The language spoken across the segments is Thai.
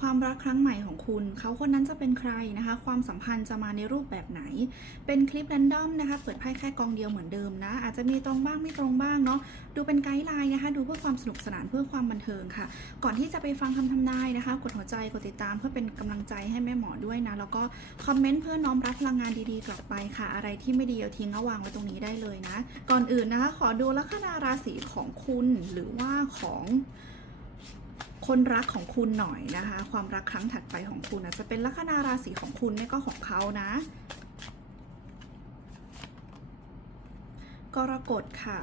ความรักครั้งใหม่ของคุณ เขาคนนั้นจะเป็นใครนะคะ ความสัมพันธ์จะมาในรูปแบบไหน เป็นคลิปแรนดอมนะคะ เปิดไพ่แค่กองเดียวเหมือนเดิมนะ อาจจะมีตรงบ้างไม่ตรงบ้างเนาะ ดูเป็นไกด์ไลน์นะคะ ดูเพื่อความสนุกสนานเพื่อความบันเทิงค่ะ ก่อนที่จะไปฟังคำทำนายนะคะ กดหัวใจ กดติดตามเพื่อเป็นกำลังใจให้แม่หมอด้วยนะ แล้วก็คอมเมนต์เพื่อน้อมรับพลังงานดีๆกลับไปค่ะ อะไรที่ไม่ดีเอาทิ้งเอาวางไว้ตรงนี้ได้เลยนะ ก่อนอื่นนะคะ ขอดูลัคนาราศีของคุณหรือว่าของ คนรักของคุณหน่อยนะคะ ความรักครั้งถัดไปของคุณนะจะเป็นลัคนาราศีของคุณเนี่ยก็ของเขานะกรกฎค่ะ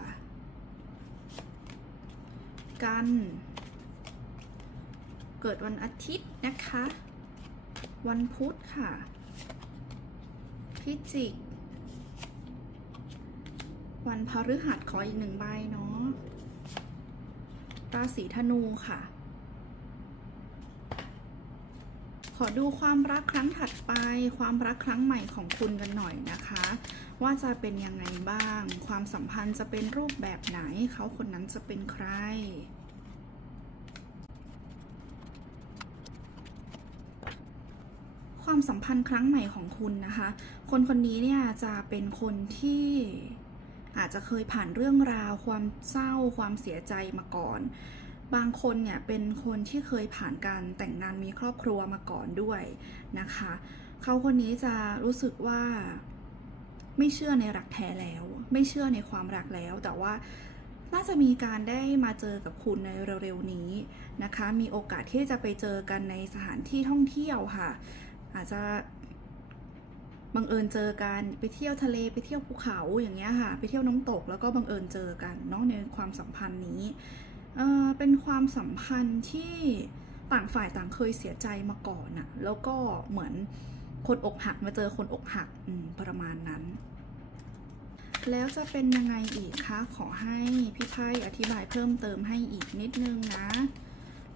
กัน เกิดวันอาทิตย์นะคะ วันพุธค่ะ พิจิก วันพฤหัสขออีกหนึ่งใบเนาะราศีธนูค่ะ ขอดูความรักครั้งถัดไป ความรักครั้งใหม่ของคุณกันหน่อยนะคะ ว่าจะเป็นยังไงบ้าง ความสัมพันธ์จะเป็นรูปแบบไหน เขาคนนั้นจะเป็นใครความสัมพันธ์ครั้งใหม่ของคุณนะคะ คนคนนี้เนี่ยจะเป็นคนที่อาจจะเคยผ่านเรื่องราว ความเศร้าความเสียใจมาก่อน บางคนเนี่ยเป็นคนที่เคยผ่านการแต่งงานมีครอบครัวมาก่อนด้วยนะคะ เขาคนนี้จะรู้สึกว่าไม่เชื่อในรักแท้แล้ว ไม่เชื่อในความรักแล้ว แต่ว่าน่าจะมีการได้มาเจอกับคุณในเร็วๆนี้นะคะ มีโอกาสที่จะไปเจอกันในสถานที่ท่องเที่ยวค่ะ อาจจะบังเอิญเจอกันไปเที่ยวทะเลไปเที่ยวภูเขาอย่างเงี้ยค่ะ ไปเที่ยวน้ำตกแล้วก็บังเอิญเจอกันเนาะในความสัมพันธ์นี้ เป็นความสัมพันธ์ที่ต่างฝ่ายต่างเคยเสียใจมาก่อนอะแล้วก็เหมือนคนอกหักมาเจอคนอกหักประมาณนั้น แล้วจะเป็นยังไงอีกคะ ขอให้พี่ไพ่อธิบายเพิ่มเติมให้อีกนิดนึงนะ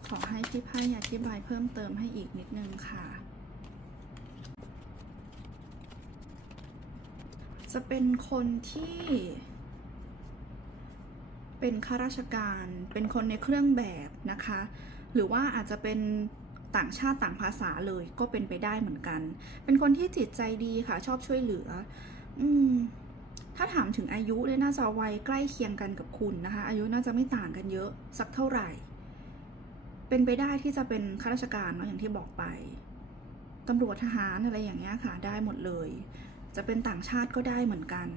ขอให้พี่ไพ่อธิบายเพิ่มเติมให้อีกนิดนึงค่ะ จะเป็นคนที่ เป็นข้าราชการ เป็นคนในเครื่องแบบนะคะ หรือว่าอาจจะเป็นต่างชาติต่างภาษาเลยก็เป็นไปได้เหมือนกัน เป็นคนที่จิตใจดีค่ะ ชอบช่วยเหลือ อืม ถ้าถามถึงอายุเนี่ยน่าจะวัยใกล้เคียงกันกับคุณนะคะ อายุน่าจะไม่ต่างกันเยอะสักเท่าไหร่ เป็นไปได้ที่จะเป็นข้าราชการเนาะอย่างที่บอกไปตำรวจทหารอะไรอย่างเงี้ยค่ะ ได้หมดเลย จะเป็นต่างชาติก็ได้เหมือนกัน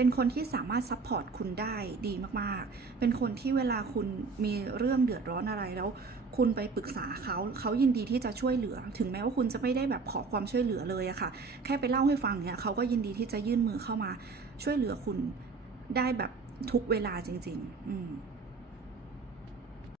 เป็นคนที่สามารถซัพพอร์ตคุณได้ดีมากๆ เป็นคนที่เวลาคุณมีเรื่องเดือดร้อนอะไรแล้ว คุณไปปรึกษาเขาเขายินดีที่จะช่วยเหลือ ถึงแม้ว่าคุณจะไม่ได้แบบขอความช่วยเหลือเลยอะค่ะ แค่ไปเล่าให้ฟังเนี่ยเขาก็ยินดีที่จะยื่นมือเข้ามาช่วยเหลือคุณได้แบบทุกเวลาจริง ๆ อืม